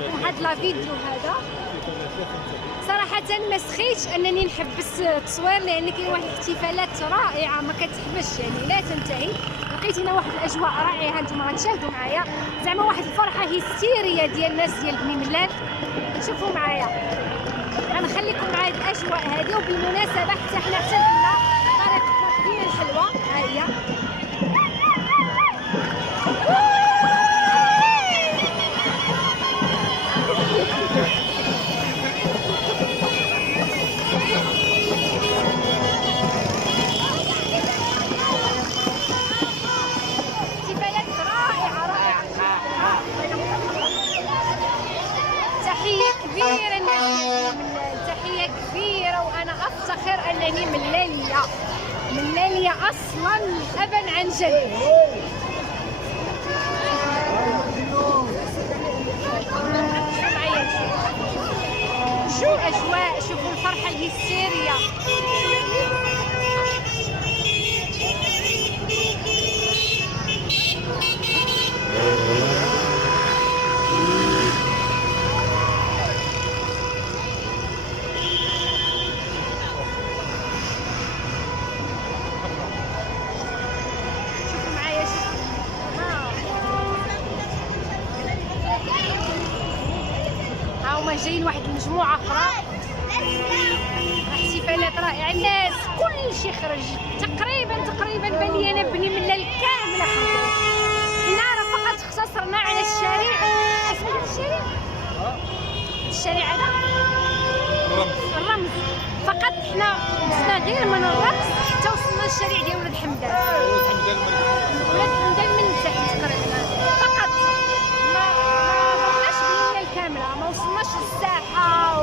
معكم هاد لا فيديو هذا. صراحة ما سخيتش انني نحبس التصوير لان كاين واحد الاحتفالات رائعة ما كتحبش يعني لا تنتهي. لقيت هنا واحد الاجواء رائعة انتم غتشاهدوا معايا زعما واحد الفرحة هستيرية ديال الناس ديال بني ملال. شوفوا معايا غنخليكم مع هاد الاجواء هذه. وبالمناسبة حتى حنا اعتدنا طريقة ديال الحلوى ها هي. كبيرة تحية كبيرة وأنا أفتخر أنني ملالية أصلا أبا عن جد. شوفوا الأجواء شوفوا الفرحة الهستيرية. هما جايين واحد المجموعة أخرى احتفالات رائعة. الناس كل شيء خرج تقريبا بلي أنا بني ملال كاملة خرجت. حنا راه فقط اختصرنا على الشارع. اسمه هذا الشارع هذا الرمز. فقط حنا وصلنا غير من الرمز حتى وصلنا للشارع ديال ولاد حمدان. ولاد حمدان من تحت تقريبا فقط ما وصلناش للساحه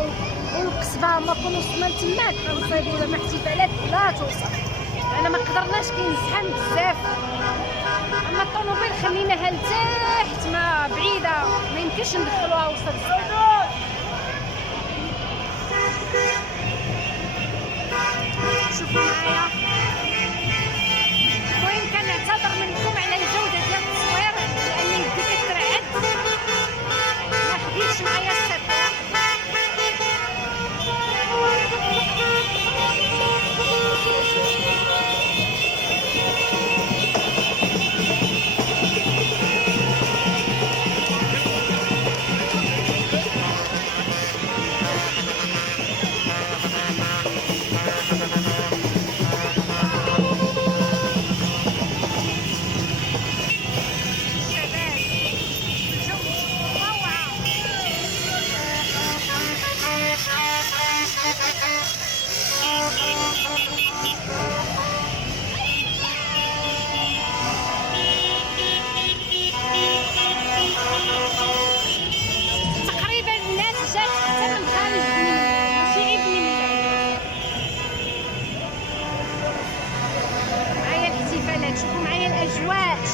والقصبه. ما كنا وصلنا لتماك غنصايبوا زعما احتفالات لا توصف. انا ما قدرناش كاين زحام بزاف. اما الطوموبيل خليناها لتحت ما بعيده ما يمكنش ندخلوها وسط الزحام. شوفوا معايا. المهم كنعتذر منكم على الجوده ديال التصوير لان يدي كترعد ما خديتش معايا السباح.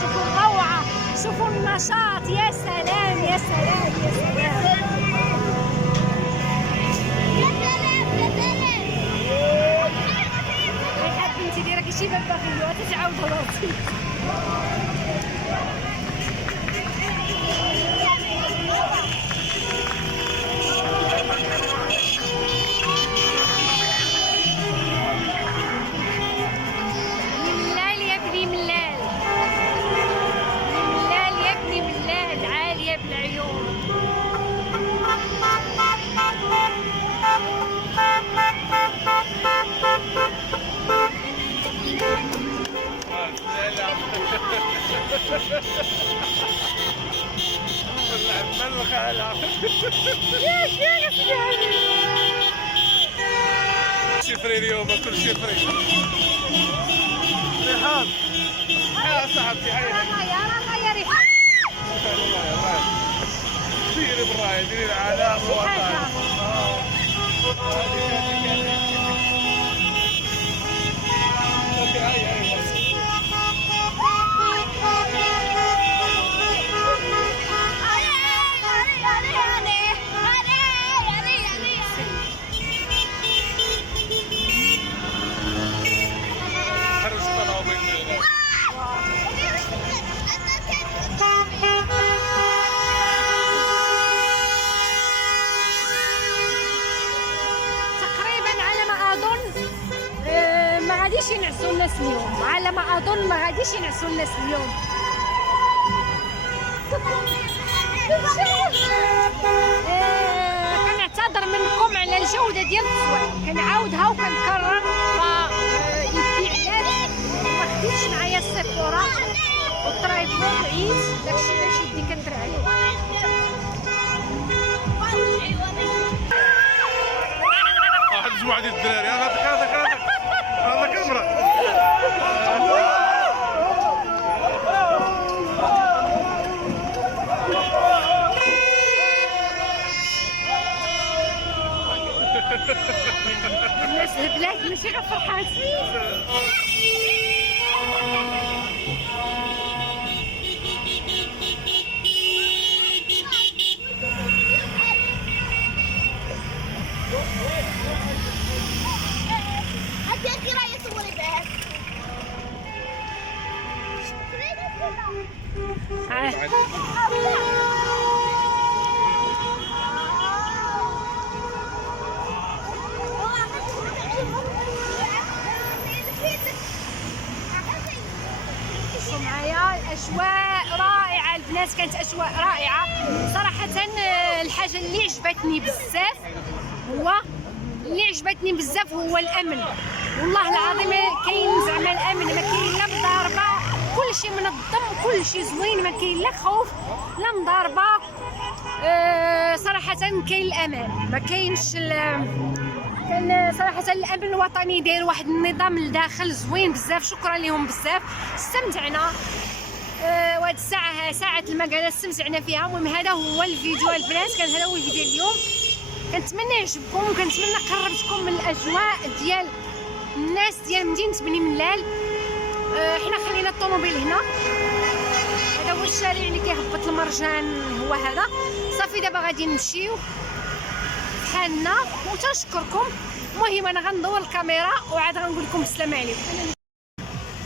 شوفوا الروعة شوفوا النشاط. يا سلام يا سلام يا سلام يا سلام يا سلام. ريحات بنتي دايره كشي باب باغي تتعاود راسي. شي فري اليوم كل شي فري. ريحان يا صاحبتي هاي يا ريحان ديري بالراي ديري العلاء غاديش ينعسوا الناس اليوم، على ما اظن ما غاديش ينعسوا الناس اليوم. كنعتذر منكم على الجوده ديال التصوير، كنعاودها وكنكرر. يدي علاش ما خديتش معايا السيفورا والترايبود عييت، داكشي علاش يدي كندير عليه. واحد مجموعة ديال الدراري، هذا كاميرا. الناس هبلات ماشي غير فرحات. معايا الاجواء رائعه البنات، كانت اجواء رائعه صراحه. الحاجه اللي عجبتني بزاف هو الامن. والله العظيم كاين زعما الامن، ما كاين لا مضاربه، كلشي منظم، كلشي زوين، ما كاين لا خوف لا مضاربه. صراحه كاين الامان، ما كاينش كان صراحه الامن الوطني داير واحد النظام لداخل زوين بزاف. شكرا لهم بزاف، استمتعنا. وهاد الساعه ساعه المقاله استمتعنا فيها. المهم هذا هو الفيديو البنات، كان هذا هو الفيديو اليوم. كنتمنى يعجبكم، وكنتمنى قربتكم من الاجواء ديال الناس ديال مدينه بني ملال. حنا خلينا الطوموبيل هنا، هذا هو الشارع اللي كيهبط المرجان، هو هذا. صافي دابا غادي نمشيو بحالنا وتنشكركم. المهم انا غندور الكاميرا وعاد غنقول لكم السلام عليكم.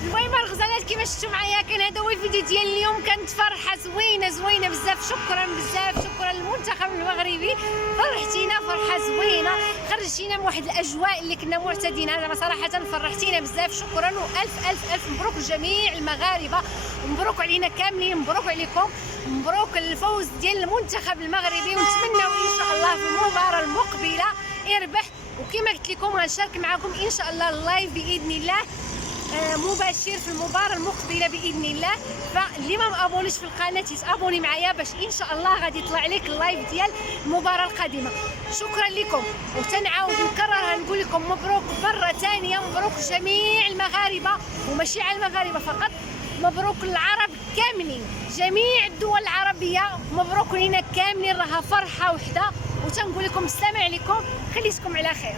المهم الغزالات كيما شفتوا معايا كان هذا هو الفيديو ديال اليوم. كانت فرحه زوينه بزاف. شكرا بزاف، شكرا للمنتخب المغربي، فرحتينا فرحه زوينه، خرجتينا من واحد الاجواء اللي كنا معتادين. زعما صراحه فرحتينا بزاف. شكرا والف الف الف مبروك لجميع المغاربه، ومبروك علينا كاملين، مبروك عليكم، مبروك الفوز ديال المنتخب المغربي. ونتمنوا ان شاء الله في المباراه المقبله يربح. وكما قلت لكم غنشارك معكم ان شاء الله اللايف باذن الله مباشر في المباراة المقبلة بإذن الله. فاللي ما مابونيش في القناة يتابوني معايا باش إن شاء الله غادي يطلع لك اللايف ديال المباراة القادمة. شكرا لكم، وتنعاود نكررها نقول لكم مبروك مرة ثانية، مبروك جميع المغاربة، وماشي على المغاربة فقط، مبروك العرب كاملين، جميع الدول العربية مبروك لينا كاملين. راها فرحة وحدة، وتنقول لكم السلام عليكم، خليتكم على خير.